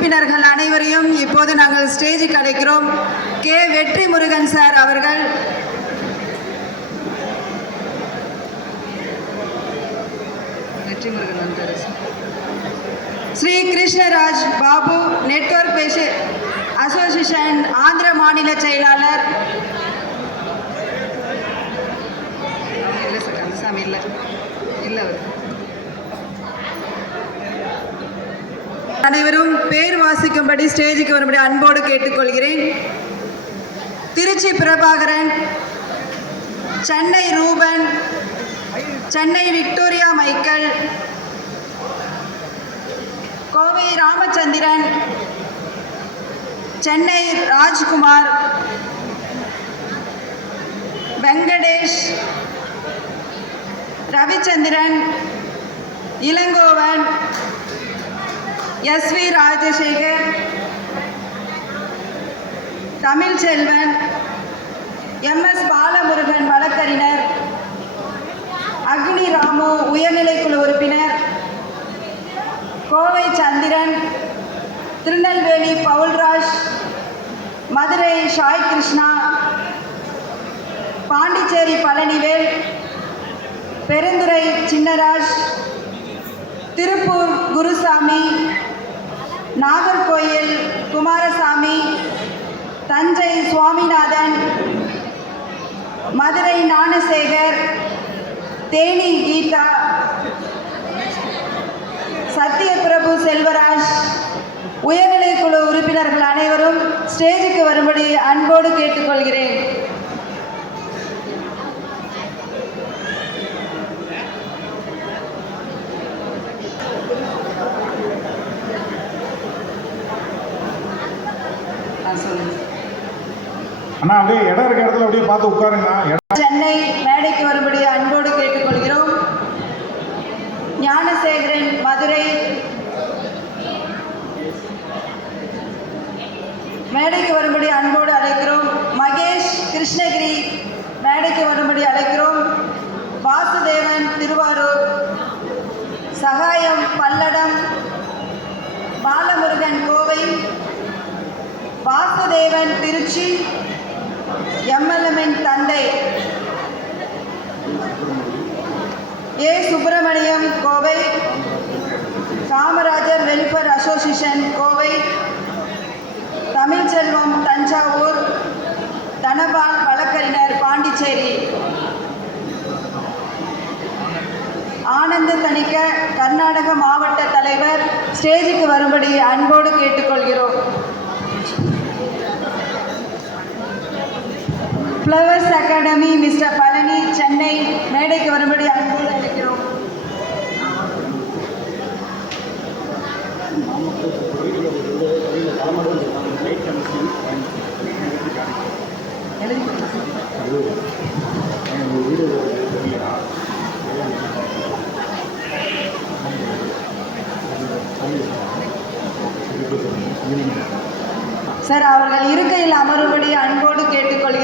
உறுப்பினர்கள் அனைவரையும் இப்போது நாங்கள் ஸ்டேஜுக்கு அழைக்கிறோம். கே. வெற்றி முருகன் சார் அவர்கள். வெற்றி முருகன் வந்தாரு. ஸ்ரீ கிருஷ்ணராஜ் பாபு நெட்வொர்க் பேஷ அசோசியேஷன் ஆந்திர மாநில செயலாளர் அனைவரும் பேர் வாசிக்கும்படி ஸ்டேஜுக்கு வரும்படி அன்போடு கேட்டுக்கொள்கிறேன். Trichy Prabhakaran Chennai Ruban Chennai Victoria Michael Kovai Ramachandran Chennai Rajkumar Venkatesh Ravichandran Ilangovan S V Rajasekar Tamilselvan M S Balamurugan வழக்கறிஞர் அக்னி ராமு உயர்நிலைக்குழு உறுப்பினர் கோவை சந்திரன் திருநெல்வேலி பவுல்ராஜ் மதுரை ஷாய் கிருஷ்ணா பாண்டிச்சேரி பழனிவேல் பெருந்துறை சின்னராஜ் திருப்பூர் குருசாமி நாகர்கோயில் குமாரசாமி தஞ்சை சுவாமிநாதன் மதுரை ஞானசேகர் தேனி கீதா சத்யபிரபு செல்வராஜ் உயர்நிலைக்குழு உறுப்பினர்கள் அனைவரும் ஸ்டேஜுக்கு வரும்படி அன்போடு கேட்டுக்கொள்கிறேன். அண்ணா அப்படியே இடம் இருக்க இடத்துல அப்படியே பார்த்து உட்காருங்கண்ணா. இடம் சென்னை மேடைக்கு வரும்படி அன்போடு கேட்டுக்கொள்கிறோம். ஞானசேகரன் மதுரை. மேடைக்கு வரும்படி அன்போடு அழைக்கிறோம். மகேஷ் கிருஷ்ணகிரி மேடைக்கு வரும்படி அழைக்கிறோம். திருச்சி எம்எல்எம்மின் தந்தை A. Subramaniam Kovai Kamarajar welfare association Kovai Tamilselvam Thanjavur Dhanapal வழக்கறிஞர் பாண்டிச்சேரி. ஆனந்த தணிக்க கர்நாடக மாவட்ட தலைவர் ஸ்டேஜுக்கு வரும்படி அன்போடு கேட்டுக்கொள்கிறோம். Flowers academy mister Palani Chennai மேடைக்கு வரும்படி அன்போடு. சார் அவர்கள் இருக்கையில் அமரும்படி அன்போடு கேட்டுக்கொள்கிறோம்